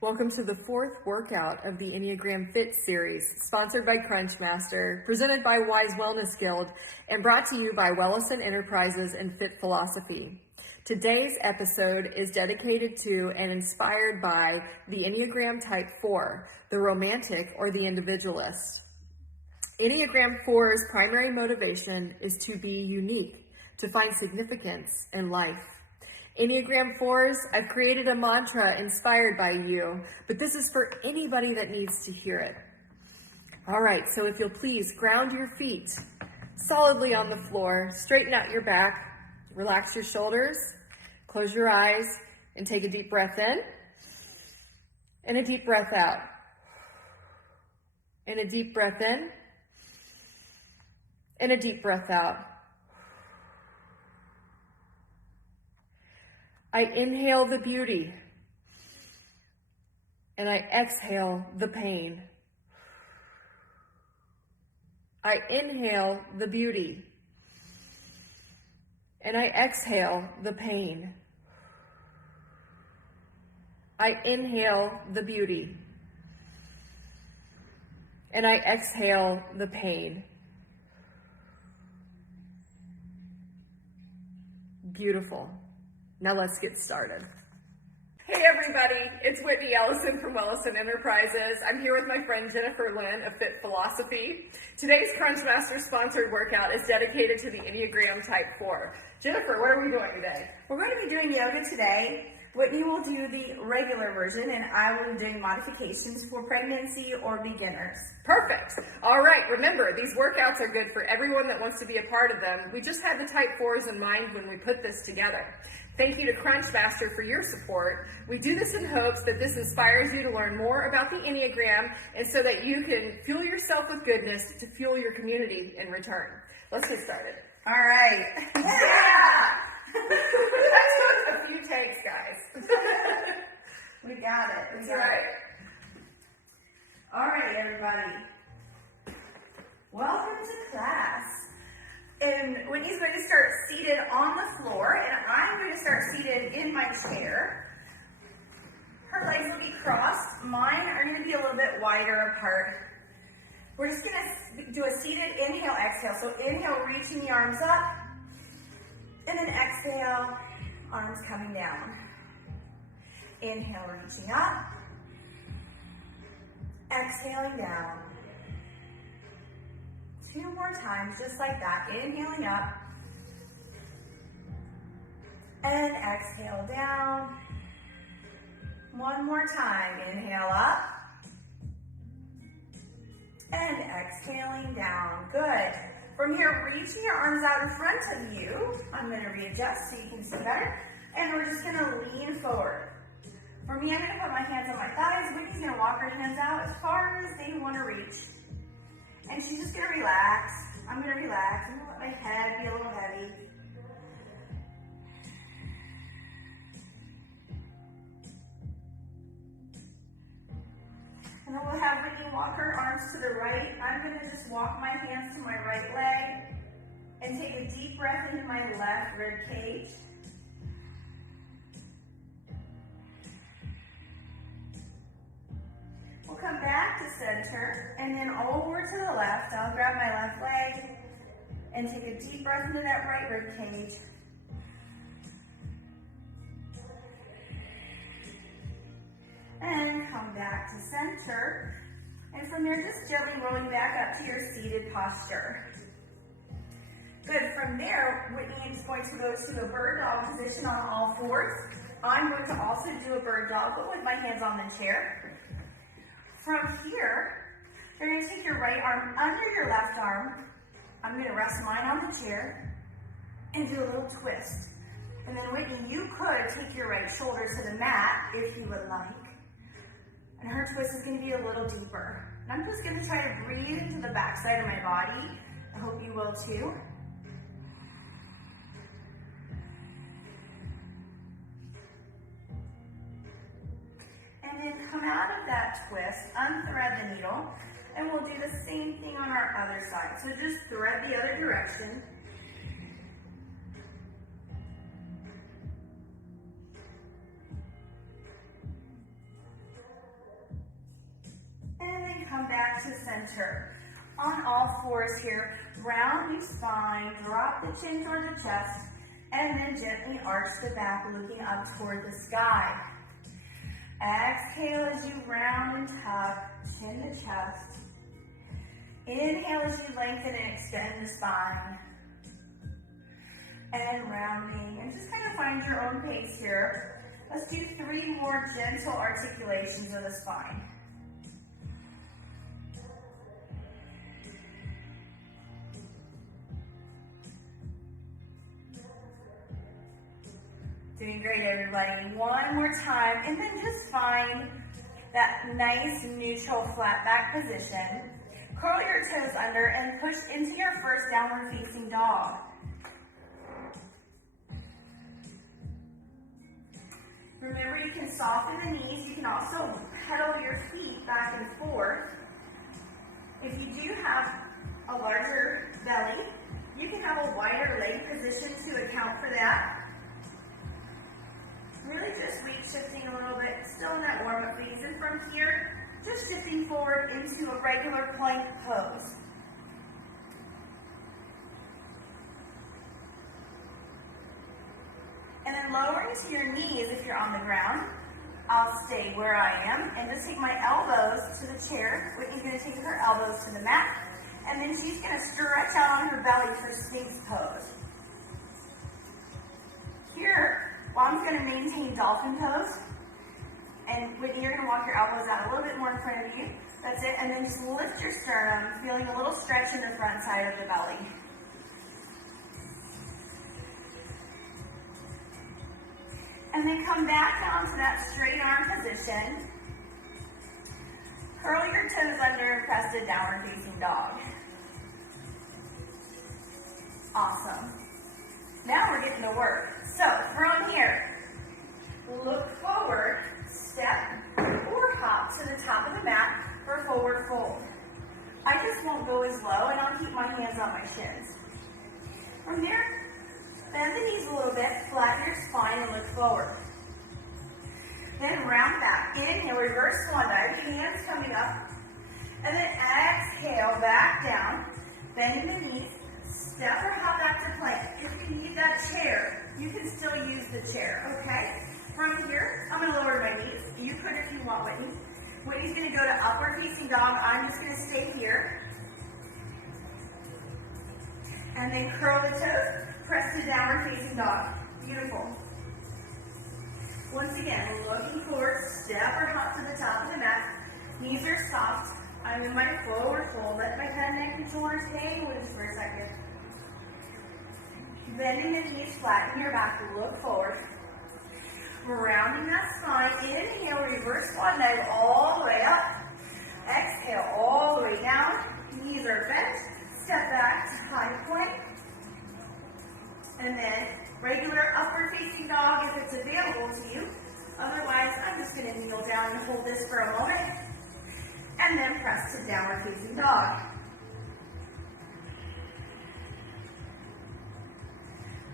Welcome to the fourth workout of the Enneagram Fit series, sponsored by Crunchmaster, presented by Wise Wellness Guild, and brought to you by Wellison Enterprises and Fit Philosophy. Today's episode is dedicated to and inspired by the Enneagram Type 4, the Romantic or the Individualist. Enneagram 4's primary motivation is to be unique, to find significance in life. Enneagram 4s, I've created a mantra inspired by you, but this is for anybody that needs to hear it. All right, so if you'll please ground your feet solidly on the floor, straighten out your back, relax your shoulders, close your eyes, and take a deep breath in, and a deep breath out, and a deep breath in, and a deep breath out. I inhale the beauty, and I exhale the pain. I inhale the beauty, and I exhale the pain. I inhale the beauty, and I exhale the pain. Beautiful. Now let's get started. Hey everybody, it's Whitney Ellison from Wellison Enterprises. I'm here with my friend Jennifer Lynn of Fit Philosophy. Today's Crunchmaster sponsored workout is dedicated to the Enneagram Type 4. Jennifer, what are we doing today? We're going to be doing yoga today. Whitney will do the regular version, and I will be doing modifications for pregnancy or beginners. Perfect. All right, remember, these workouts are good for everyone that wants to be a part of them. We just had the Type 4s in mind when we put this together. Thank you to Crunchmaster for your support. We do this in hopes that this inspires you to learn more about the Enneagram and so that you can fuel yourself with goodness to fuel your community in return. Let's get started. All right. Yeah! That took a few takes, guys. We got it. That's right. All right, everybody. Welcome to class. And Whitney's going to start seated on the floor, and I'm going to start seated in my chair. Her legs will be crossed. Mine are going to be a little bit wider apart. We're just going to do a seated inhale, exhale. So inhale, reaching the arms up, and then exhale, arms coming down. Inhale, reaching up, exhaling down. 2 more times, just like that. Inhaling up, and exhale down. 1 more time. Inhale up, and exhaling down. Good. From here, reaching your arms out in front of you. I'm going to readjust so you can see better. And we're just going to lean forward. For me, I'm going to put my hands on my thighs. Whitney's going to walk her hands out as far as they want to reach. And she's just going to relax. I'm going to relax. I'm going to let my head be a little heavy. And then we'll have Whitney walk her arms to the right. I'm going to just walk my hands to my right leg and take a deep breath into my left rib cage. We'll come back to center and then over to the left. I'll grab my left leg and take a deep breath into that right rib cage. And come back to center. And from there, just gently rolling back up to your seated posture. Good. From there, Whitney is going to go to a bird dog position on all fours. I'm going to also do a bird dog, but with my hands on the chair. From here, you're going to take your right arm under your left arm. I'm going to rest mine on the chair and do a little twist. And then Whitney, you could take your right shoulder to the mat if you would like. And her twist is going to be a little deeper. And I'm just going to try to breathe into the back side of my body. I hope you will too. And then come out of that twist, unthread the needle, and we'll do the same thing on our other side. So just thread the other direction. center. On all fours here, round your spine, drop the chin toward the chest, and then gently arch the back, looking up toward the sky. Exhale as you round and tuck, chin to chest. Inhale as you lengthen and extend the spine. And rounding, and just kind of find your own pace here. Let's do 3 more gentle articulations of the spine. Doing great, everybody. One more time, and then just find that nice neutral flat back position. Curl your toes under and push into your first downward facing dog. Remember, you can soften the knees. You can also pedal your feet back and forth. If you do have a larger belly, you can have a wider leg position to account for that. Really just weight shifting a little bit, still in that warm-up phase. And from here, just shifting forward into a regular plank pose. And then lowering to your knees if you're on the ground. I'll stay where I am and just take my elbows to the chair. Whitney's going to take her elbows to the mat. And then she's going to stretch out on her belly for Sphinx pose. Here, Mom's going to maintain dolphin pose. And Whitney, you're going to walk your elbows out a little bit more in front of you. That's it. And then just lift your sternum, feeling a little stretch in the front side of the belly. And then come back down to that straight arm position. Curl your toes under and press to downward facing dog. Awesome. Now we're getting to work. So from here, look forward, step or hop to the top of the mat for forward fold. I just won't go as low, and I'll keep my hands on my shins. From there, bend the knees a little bit, flatten your spine, and look forward. Then round back. Inhale, reverse swan dive, hands coming up. And then exhale, back down, bending the knees, step or hop back to plank. If you need that chair, you can still use the chair, okay? From here, I'm going to lower my knees. You could if you want, Whitney. Whitney's going to go to upward facing dog. I'm just going to stay here. And then curl the toes, press to downward facing dog. Beautiful. Once again, looking forward, step or hop to the top of the mat. Knees are soft. I'm in my forward fold. Let my head, neck, and shoulders hang loose for a second. Bending the knees, flatten your back, look forward. Rounding that spine, inhale, reverse swan dive all the way up. Exhale, all the way down. Knees are bent. Step back to high plank. And then regular upward facing dog if it's available to you. Otherwise, I'm just going to kneel down and hold this for a moment. And then press to downward facing dog.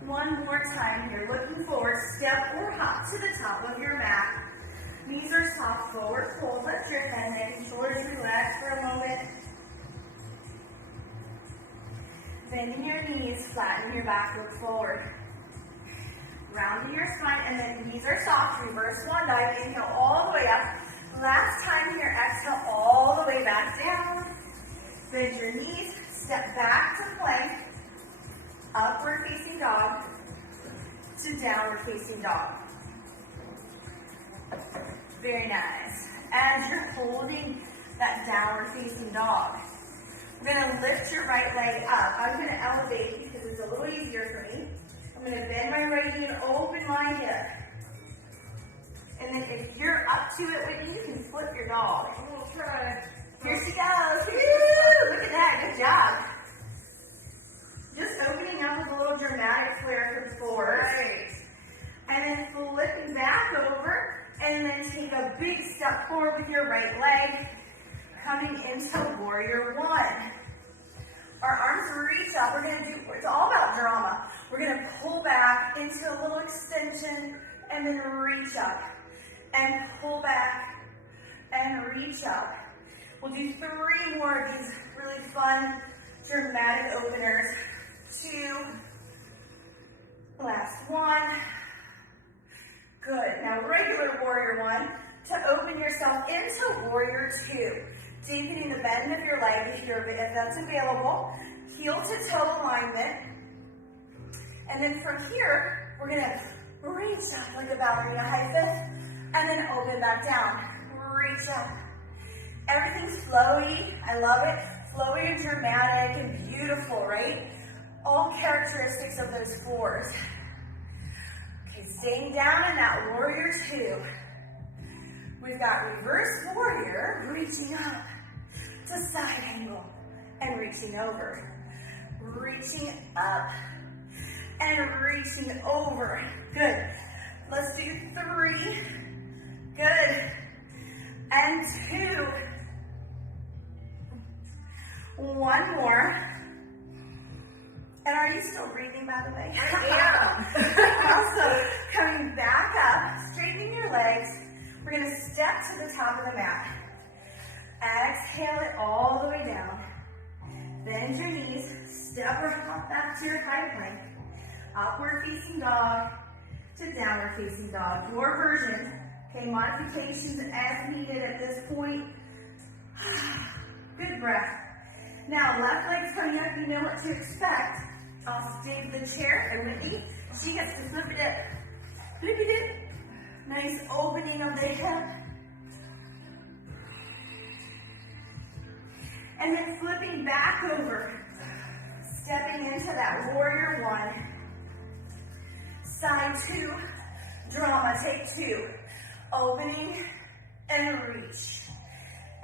One more time here, looking forward, step or hop to the top of your mat. Knees are soft, forward fold, lift your head, neck, and shoulders relax for a moment. Bending your knees, flatten your back, look forward. Rounding your spine, and then knees are soft, reverse swan dive, inhale all the way up. Last time here, exhale all the way back down. Bend your knees, step back to plank. Upward facing dog to downward facing dog. Very nice. As you're holding that downward facing dog, I'm going to lift your right leg up. I'm going to elevate because it's a little easier for me. I'm going to bend my right knee and open my hip. And then if you're up to it, Whitney, you can flip your dog. We'll try. Here she goes. Woo! Look at that. Good job. Just opening up with a little dramatic flair for forward. Right. And then flipping back over. And then take a big step forward with your right leg. Coming into warrior one. Our arms reach up. We're going to do, it's all about drama. We're going to pull back into a little extension. And then reach up. And pull back. And reach up. We'll do 3 more of these really fun, dramatic openers. 2. Last 1. Good. Now regular warrior 1. To open yourself into warrior 2. Deepening the bend of your leg if that's available. Heel to toe alignment. And then from here, we're going to reach up like a ballerina high fifth. And then open back down. Reach up. Everything's flowy. I love it. Flowy and dramatic and beautiful, right? All characteristics of those 4s. Okay, staying down in that warrior 2. We've got reverse warrior, reaching up to side angle and reaching over. Reaching up and reaching over. Good. Let's do 3. Good. And 2. 1 more. And are you still breathing, by the way? Yeah. Also, coming back up, straightening your legs. We're going to step to the top of the mat. Exhale it all the way down. Bend your knees. Step or hop back to your high plank. Upward facing dog to downward facing dog. Your version. Okay, modifications as needed at this point. Good breath. Now, left leg's coming up. You know what to expect. I'll stay the chair, and Whitney, she gets to flip it up. Flip it up. Nice opening of the hip. And then flipping back over. Stepping into that warrior 1. Side 2. Drama, take 2. Opening and reach.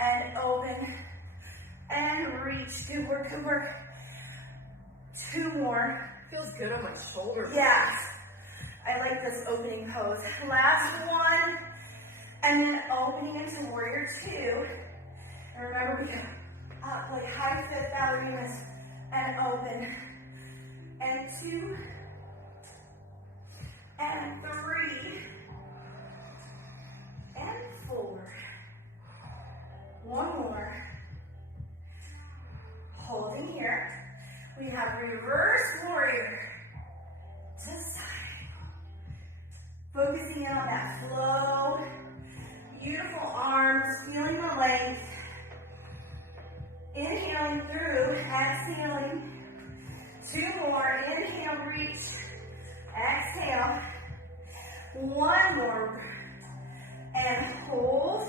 And open and reach. Good work, good work. 2 more. Feels good on my shoulder. Yes. I like this opening pose. Last 1. And then opening into warrior 2. And remember, we go up like high fifth ballerinas and open. And 2. And 3. And 4. 1 more. Holding here. We have reverse warrior to side. Focusing in on that flow. Beautiful arms, feeling the length. Inhaling through, exhaling. 2 more. Inhale, reach. Exhale. 1 more. And hold.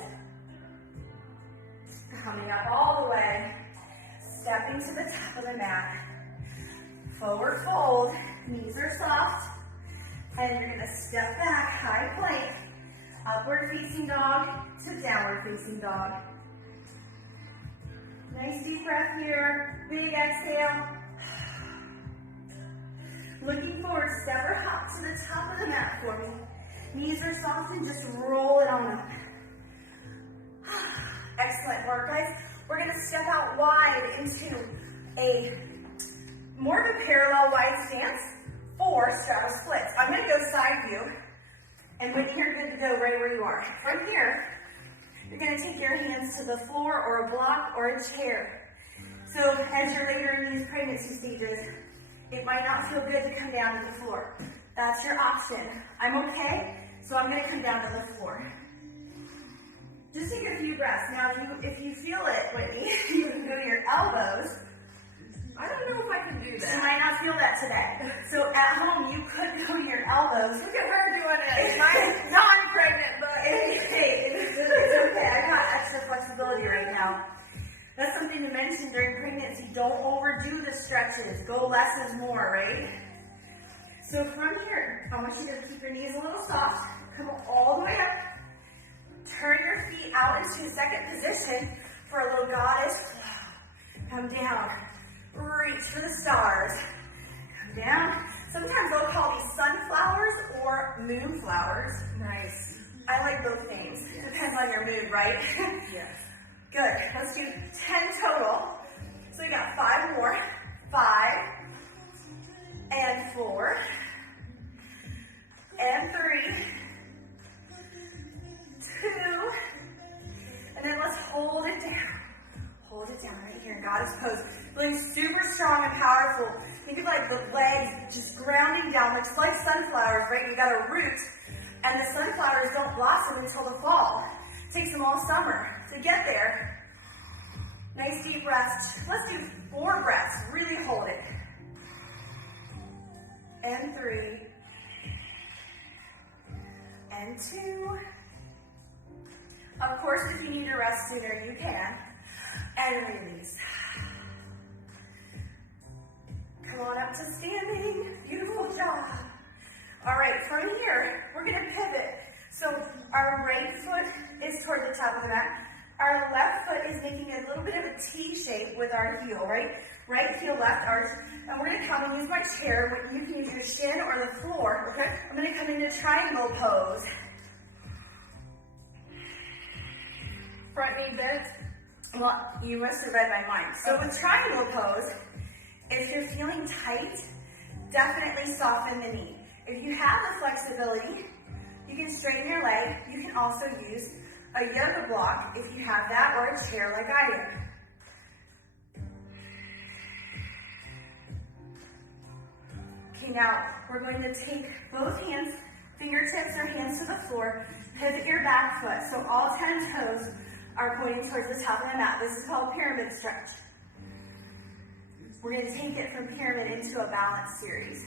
Coming up all the way. Stepping to the top of the mat. Forward fold. Knees are soft. And you're going to step back, high plank. Upward facing dog to downward facing dog. Nice deep breath here. Big exhale. Looking forward, step or hop to the top of the mat for me. Knees are soft and just roll it on up. Excellent work, guys. We're going to step out wide into a more of a parallel wide stance for straddle splits. I'm going to go side view, and when you're good to go right where you are. From here, you're going to take your hands to the floor or a block or a chair. So as you're later in these pregnancy stages, it might not feel good to come down to the floor. That's your option. I'm okay, so I'm going to come down to the floor. Just take a few breaths. Now, if you feel it, Whitney, you can go to your elbows. I don't know if I can do You that. might not feel that today. So at home, you could go to your elbows. Look at her doing it. I'm non-pregnant, but It's okay. It's okay. I got extra flexibility right now. That's something to mention during pregnancy. Don't overdo the stretches. Go less is more, right? So from here, I want you to keep your knees a little soft. Come all the way up. Turn your feet out into second position for a little goddess flow. Come down. Reach for the stars. Come down. Sometimes they'll call these sunflowers or moonflowers. nice. I like both names. Depends on your mood, right? Yes. Good. Let's do 10 total. So we got 5 more. 5 and 4 and 3, 2, and then let's hold it down. pose. Feeling super strong and powerful. Think of like the legs just grounding down, much like sunflowers, right? You got a root, and the sunflowers don't blossom until the fall. It takes them all summer to get there. Nice deep breaths. Let's do 4 breaths. Really hold it. And 3. And 2. Of course, if you need to rest sooner, you can. And release. Come on up to standing. Beautiful job. All right, from here, we're going to pivot. So our right foot is toward the top of the mat. Our left foot is making a little bit of a T shape with our heel, right? Right heel, left arch. And we're going to come and use my chair. You can use your shin or the floor. Okay. I'm going to come into triangle pose. Front knee bent. Well, you must have read my mind. So with triangle pose, if you're feeling tight, definitely soften the knee. If you have the flexibility, you can straighten your leg. You can also use a yoga block if you have that, or a chair like I am. Okay, now we're going to take both hands, fingertips or hands to the floor, pivot your back foot. So all 10 toes are pointing towards the top of the mat. This is called pyramid stretch. We're going to take it from pyramid into a balance series.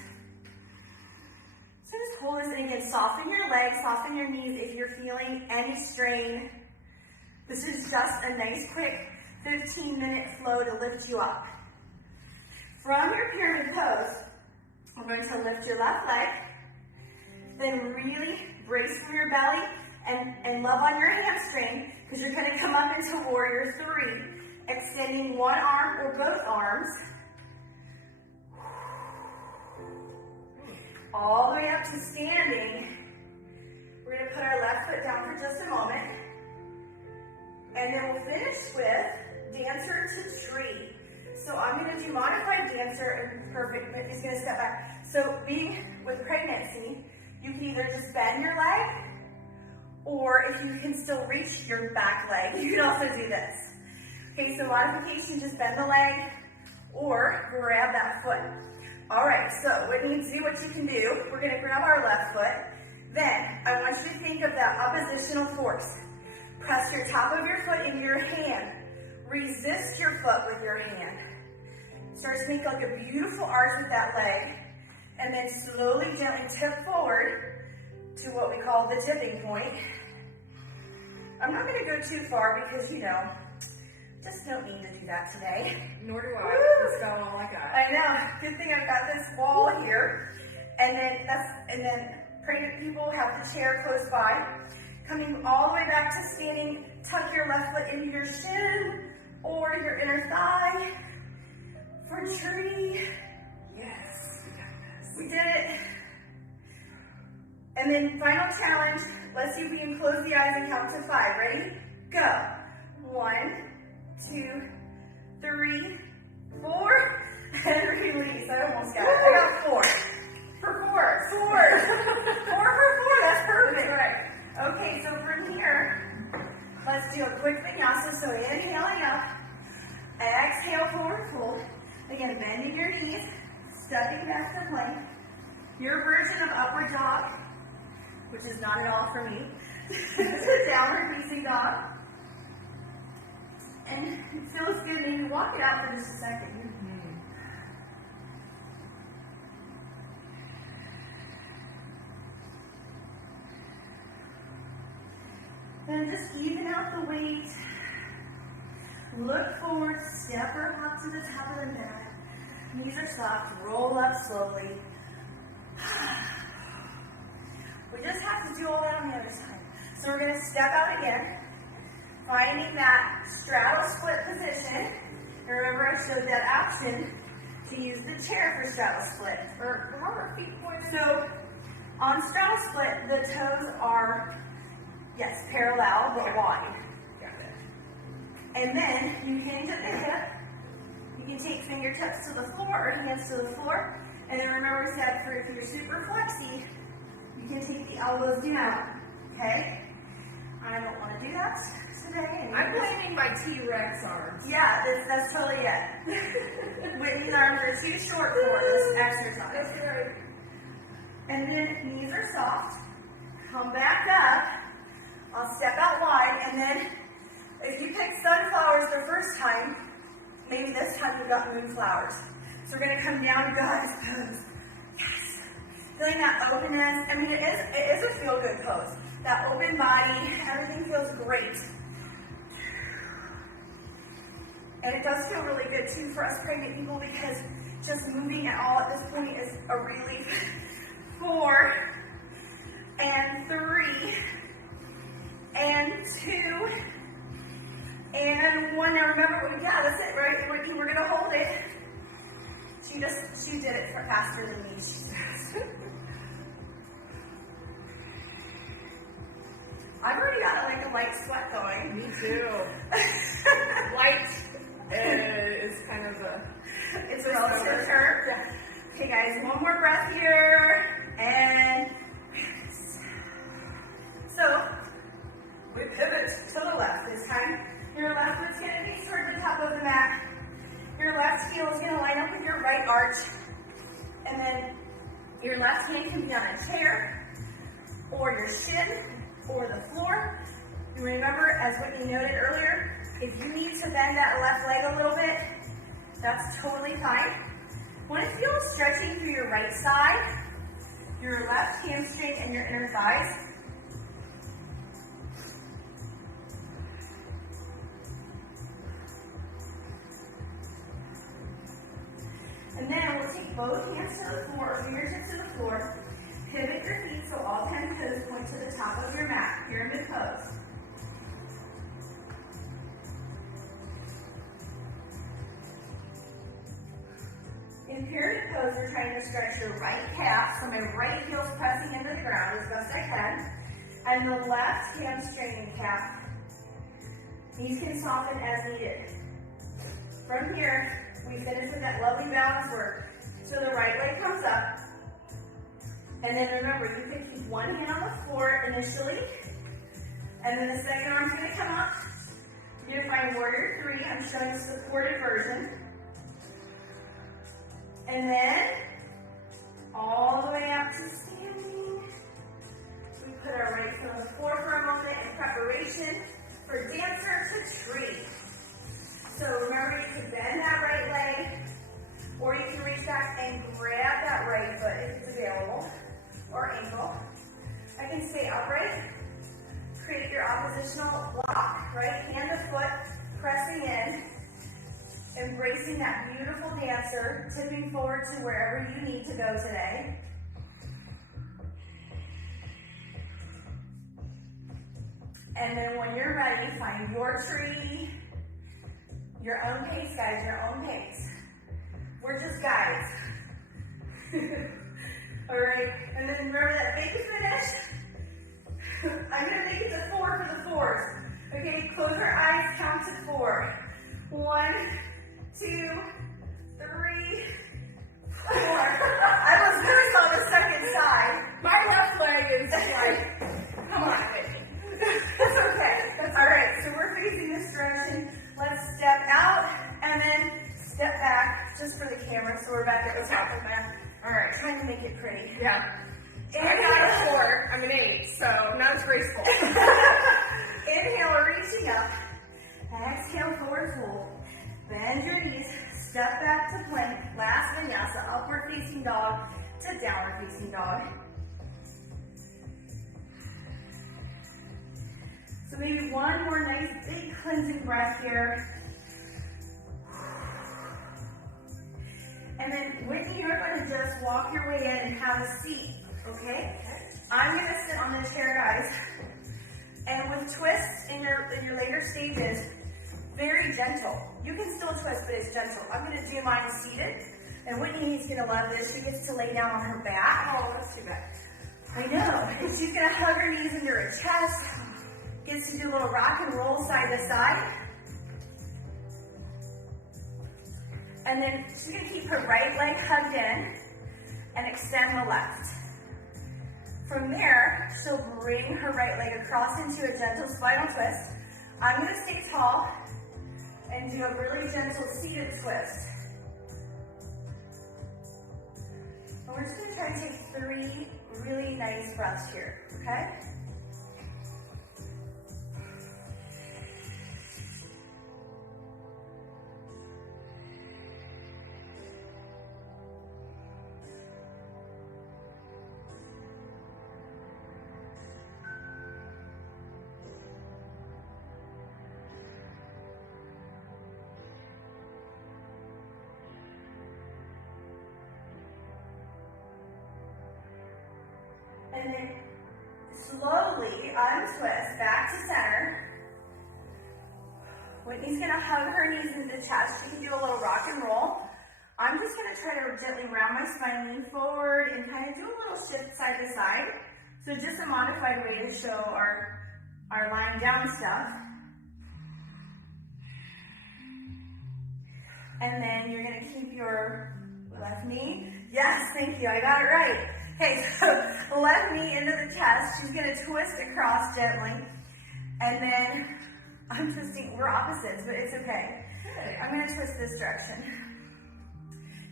So just hold this, and again, soften your legs, soften your knees if you're feeling any strain. This is just a nice, quick 15-minute flow to lift you up. From your pyramid pose, we're going to lift your left leg, then really brace from your belly and love on your hamstring, because you're going to come up into warrior 3, extending one arm or both arms, all the way up to standing. We're going to put our left foot down for just a moment. And then we'll finish with dancer to tree. So I'm going to do modified dancer, and perfect, but he's going to step back. So being with pregnancy, you can either just bend your leg, or if you can still reach your back leg, you can also do this. Okay, so modification, just bend the leg, or grab that foot. All right, so Whitney, do what you can do. We're going to grab our left foot. Then I want you to think of that oppositional force. Press your top of your foot into your hand. Resist your foot with your hand. Start to make like a beautiful arch with that leg. And then slowly, gently tip forward to what we call the tipping point. I'm not going to go too far because, just don't need to do that today. Nor do I. Woo! Just go all I got. I know. Good thing I've got this wall here. And then pregnant people have the chair close by. Coming all the way back to standing, tuck your left foot into your shin or your inner thigh for tree. Yes, we got this. We did it. And then final challenge. Let's see if we can close the eyes and count to 5. Ready? Go. 1, 2, 3, 4, and release. I almost got it. I got 4. For 4. 4. 4 for 4. That's perfect. Right. Okay, so from here, let's do a quick vinyasa. So inhaling up, exhale, forward fold. Again, bending your knees, stepping back to plank. Your version of upward dog, which is not at all for me. It's a downward facing dog. And it feels good. Maybe walk it out for just a second. Then just even out the weight. Look forward, step or hop to the top of the mat. Knees are soft, roll up slowly. We just have to do all that on the other side. So we're going to step out again, finding that straddle split position. And remember, I showed that option to use the chair for straddle split. Or how are feet pointed? So on straddle split, the toes are, yes, parallel but wide. Got it. And then you hinge at the hip. You can take fingertips to the floor or hands to the floor. And then remember, we said if you're super flexy, you can take the elbows down. Okay? I don't want to do that today. I'm blaming my T-Rex arms. Yeah, that's totally it. Whitney's arms are too short for this exercise. That's right. And then knees are soft. Come back up. I'll step out wide, and then if you pick sunflowers the first time, maybe this time you've got moonflowers. So we're going to come down to God's pose. Yes. Feeling that openness. I mean, it is a feel-good pose. That open body, everything feels great. And it does feel really good, too, for us pregnant people because just moving at all at this point is a relief. 4, and 3, and 2, and 1. Now remember, yeah, that's it, right? We're going to hold it. She did it faster than me, she says. I've already got like a light sweat going. Me too. Light is kind of a... It's a relative term. Yeah. Okay guys, one more breath here, and so we pivot to the left this time. Your left foot's going to be toward the top of the mat. Your left heel is going to line up with your right arch, and then your left hand can be on a chair, or your shin, or the floor. And remember, as Whitney noted earlier, if you need to bend that left leg a little bit, that's totally fine. Want to feel stretching through your right side, your left hamstring, and your inner thighs. And then we'll take both hands to the floor, or fingertips to the floor. Pivot your feet so all 10 toes point to the top of your mat, pyramid pose. In pyramid pose, we're trying to stretch your right calf, so my right heel's pressing into the ground as best I can, and the left hamstring and calf. These can soften as needed. From here, we finish with that lovely balance work. So the right leg comes up, and then remember, you can keep one hand on the floor initially, and then the second arm's going to come up. You're going to find warrior 3. I'm showing the supported version. And then, all the way up to standing. We put our right foot on the floor for a moment in preparation for dancer to tree. So remember, you can bend that right leg, or you can reach back and grab that right foot if it's available, or ankle. I can stay upright. Create your oppositional block, right hand to foot, pressing in, embracing that beautiful dancer, tipping forward to wherever you need to go today. And then when you're ready, find your tree, your own pace, guys, your own pace. We're just guides. All right, and then remember that big finish. I'm going to make it to 4 for the 4s. Okay, close our eyes, count to 4. 1, 2, 3, 4. I was nervous on the second side. My left leg is like, come on, Whitney. That's okay. That's all right. So we're facing this direction. Let's step out and then step back just for the camera. So we're back at the top of that. All right, trying to make it pretty. Yeah. I'm not a 4, I'm an 8, so not as graceful. Inhale, reaching up. Exhale, forward fold. Bend your knees, step back to plank. Last vinyasa, upward facing dog to downward facing dog. So maybe one more nice big cleansing breath here. And then Whitney, you're going to just walk your way in and have a seat, okay? I'm going to sit on the chair, guys. And with twists in your later stages, very gentle. You can still twist, but it's gentle. I'm going to do mine seated. And Whitney's going to love this. She gets to lay down on her back. Oh, that's too bad. I know. And she's going to hug her knees into her chest. Gets to do a little rock and roll side to side. And then she's going to keep her right leg hugged in and extend the left. From there, she'll bring her right leg across into a gentle spinal twist. I'm going to stay tall and do a really gentle seated twist. And we're just going to try to take 3 really nice breaths here, okay? And then slowly untwist back to center. Whitney's gonna hug her knees into the chest. She can do a little rock and roll. I'm just gonna try to gently round my spine, lean forward, and kind of do a little shift side to side. So just a modified way to show our lying down stuff. And then you're gonna keep your left knee. Yes, thank you, I got it right. Okay, so left knee into the chest. She's gonna twist across gently. And then I'm twisting, we're opposites, but it's okay. I'm gonna twist this direction.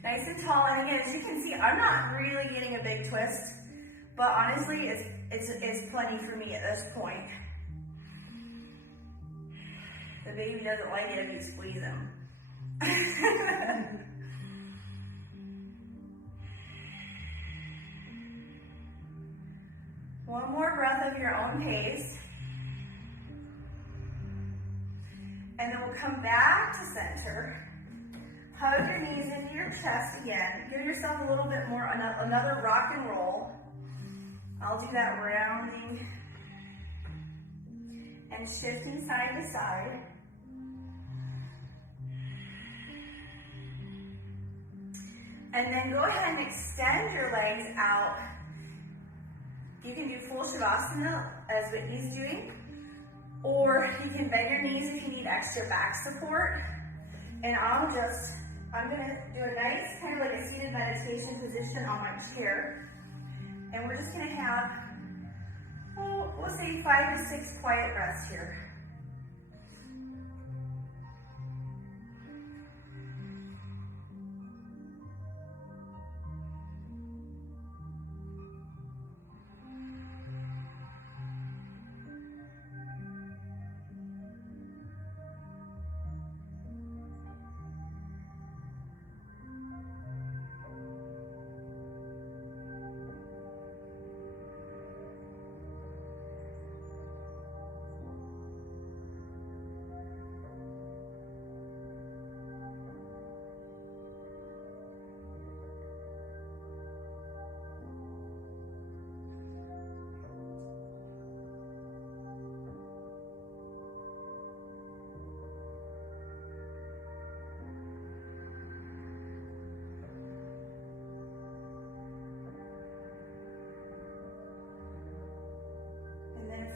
Nice and tall, and again, as you can see, I'm not really getting a big twist, but honestly, it's plenty for me at this point. The baby doesn't like it if you squeeze him. One more breath of your own pace. And then we'll come back to center. Hug your knees into your chest again. Give yourself a little bit more, another rock and roll. I'll do that rounding and shifting side to side. And then go ahead and extend your legs out. You can do full Shavasana as Whitney's doing, or you can bend your knees if you need extra back support. And I'm gonna do a nice kind of like a seated meditation position on my chair. And we're just gonna have, we'll say 5 to 6 quiet breaths here.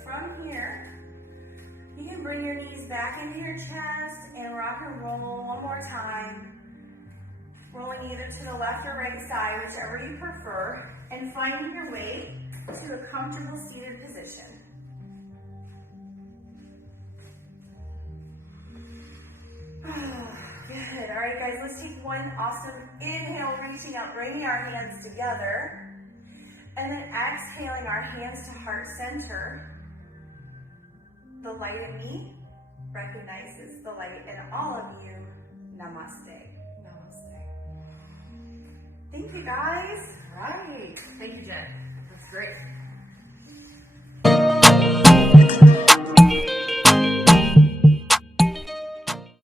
From here, you can bring your knees back into your chest and rock and roll one more time, rolling either to the left or right side, whichever you prefer, and finding your way to a comfortable seated position. Good. All right, guys, let's take one awesome inhale, reaching out, bringing our hands together, and then exhaling our hands to heart center. The light in me recognizes the light in all of you. Namaste. Namaste. Thank you, guys. All right. Thank you, Jen. That's great.